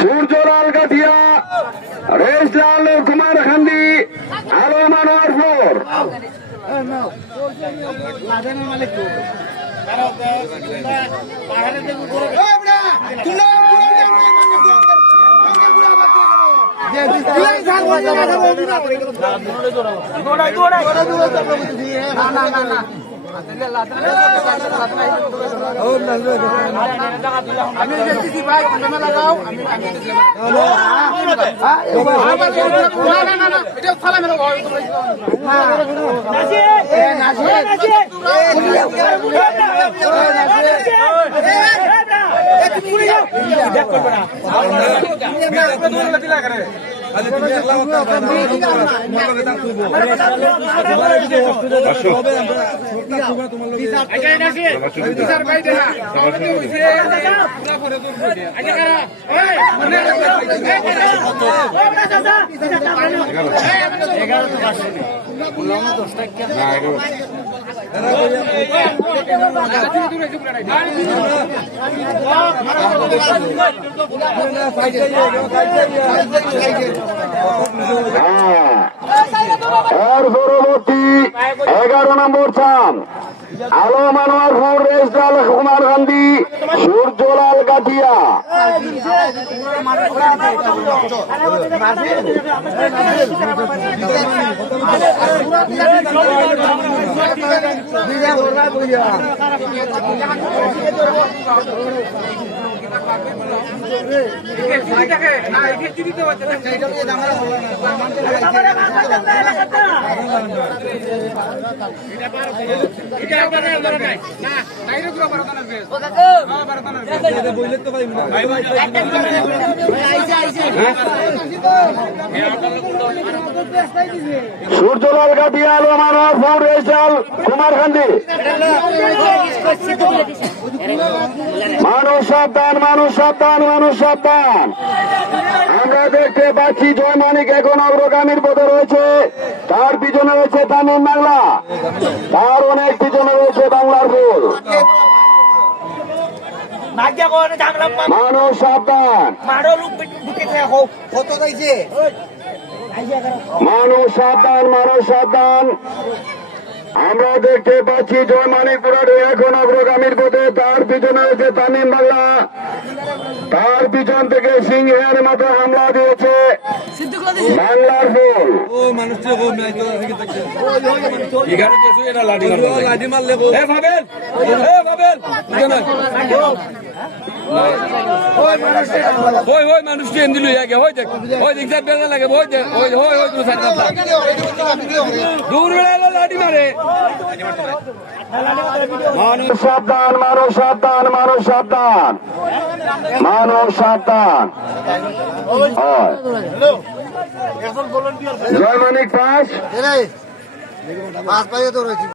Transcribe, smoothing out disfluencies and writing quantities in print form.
সূর্যলাল গাঠিয়া, রেশলাল কুমারখান্দি, আলম আনোয়ারপুর। এর পরবর্তী 11 নম্বর চাম আলম আনোয়ারপুর, রেশলাল কুমারখান্দি, সূর্যলাল গাঠিয়া। সূর্যলাল গাঠিয়া, আলম আনোয়ারপুর, রেশলাল কুমারখান্দি। মানুষ সাবধান, মানুষ সাবধান, মানুষ সাবধান। আমরা দেখতে পাচ্ছি জয় মানিক এখন অগ্রগামীর পথে রয়েছে, তার পিছনে রয়েছে তামিম বাংলা, তার অনেক পিছনে রয়েছে বাংলার ফুল। মানুষ সাবধান, মানুষ সাবধান, মানুষ সাবধান। আমরা দেখতে পাচ্ছি জয় মানিক পুরাটে এখন অগ্রগামীর পথে, তার পিছনে রয়েছে তামিম বাংলা, তার পিছন থেকে সিংহের মতো হামলা দিয়েছে বাংলার ফুল। মানুষ ট্রেন দিল লাগে দূর লাঠি মারে। মানুষ সাবধান, মানুষ সাবধান, মানুষ সাবধান, মানুষ সাবধান। জয় মানিক পাস।